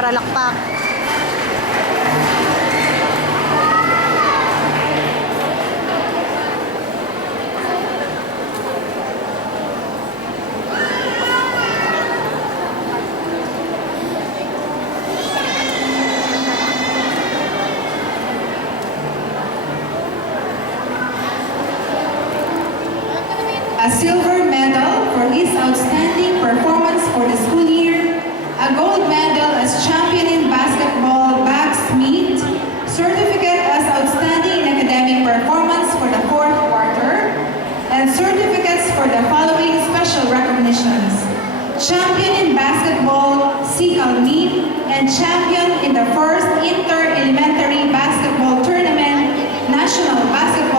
Paralakpak. A silver medal for his outstanding performance for the school year, a gold medal as champion in basketball bags meet, certificate as outstanding in academic performance for the fourth quarter, and certificates for the following special recognitions: champion in basketball, Sikal meet, and champion in the first inter-elementary basketball tournament, National Basketball